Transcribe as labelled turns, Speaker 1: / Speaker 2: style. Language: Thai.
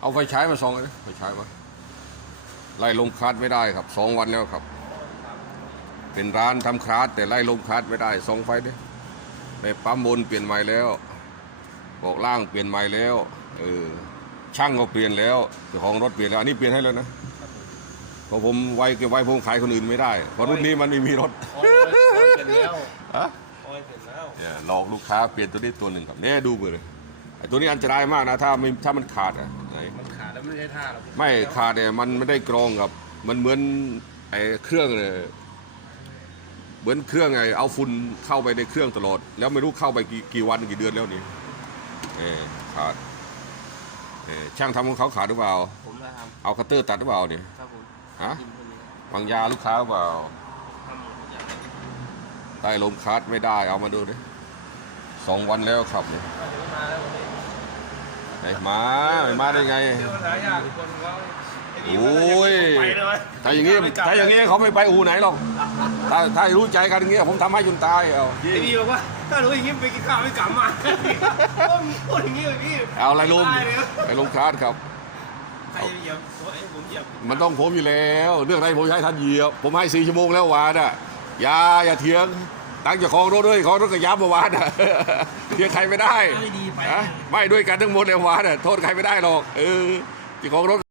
Speaker 1: เอาไฟฉายมาส่องเลยไฟฉายมาไล่ลมคาดไม่ได้ครับสองวันแล้วครับ เป็นร้านทำคราดแต่ไล่ลมคาดไม่ได้ส่องไฟดิไปปั๊มบนเปลี่ยนใหม่แล้วบอกล่างเปลี่ยนใหม่แล้วเออช่างก็เปลี่ยนแล้วเจ้าของรถเปลี่ยนแล้วอันนี้เปลี่ยนให้แล้วนะเพราะผมไวเก็บไว้ผมขายคนอื่นไม่ได้เพราะรุ่นนี้มันไม่มีรถ
Speaker 2: ออยออยเสร็จแล้ว
Speaker 1: ฮะ
Speaker 2: ออยเสร็จแล้ว
Speaker 1: เนี่ยหลอกลูกค้าเปลี่ยนตัวนี้ตัวหนึ่งครับเนี่ยดูมือเลย ไอ้ตัวนี้อันตรายมากนะถ้าไม่ถ้ามันขาดอะไหน
Speaker 2: มันขาดแล้วไม่ได้ท่าหรอก
Speaker 1: ไม่ขาดเนี่ยมันไม่ได้กรองครับ มันเหมือนไอ้เครื่องเนี่ยเหมือนเครื่องไงเอาฝุ่นเข้าไปในเครื่องตลอด แล้วไม่รู้เข้าไปกี่กี่วันกี่เดือนแล้วนี่เออขาดเออช่างทำของเขาขาดหรือเปล่า
Speaker 2: ผมนะครับ
Speaker 1: เอาคัตเตอร์ตัดหรือเปล่าเนี่ย
Speaker 2: ครับผม
Speaker 1: ฮะ
Speaker 2: กินคนนี้
Speaker 1: วางยาลูกค้าหรือเปล่า
Speaker 2: ทำอย่างนี้
Speaker 1: ใต้ลมคัดไม่ได้เอามาดูดิสองวันแล้วครับเนี่ย
Speaker 2: เดี๋ยวมาแล้ววันนี้
Speaker 1: ไหนมาไม่มาได้ไง
Speaker 2: เดี๋ยวหลายอย่างคนเขาไอ้นี่
Speaker 1: โอ้ย
Speaker 2: ไปเลย
Speaker 1: ถ้าอย่างงี้
Speaker 2: ไม่กลับ
Speaker 1: ถ้าอย่างงี้เขาไม่ไปอูไหนหรอก ถ้าถ้ารู้ใจกันอย่างงี้ผมทำให้จนตายเอา
Speaker 2: ไอ้นี่บอกว่าถ้ารู้อย่างนี้ไปกินข้าวไม่กลับมาต้องพูดอย่างนี้เลยพี่
Speaker 1: เอาอะไรลม
Speaker 2: ตายเลย
Speaker 1: ไอ้ลมคลาดครับ
Speaker 2: ใครจะเหยียบโอ้ยผมเหยียบ
Speaker 1: มันต้องผมอยู่แล้ว เรื่องอะไรผมจะให้ท่านเหยียบผมให้สี่ชั่วโมงแล้ววานอะอย่าอย่าเถียง ตั้งเจ้าของรถด้วยของรถก็ยับเมื่อวานอะเถียงใครไม่ได้
Speaker 2: ไม่ดีไป
Speaker 1: ฮะไม่ด้วยกันทั้งหมดเลยวานอะโทษใครไม่ได้หรอกเออเจ้าของรถ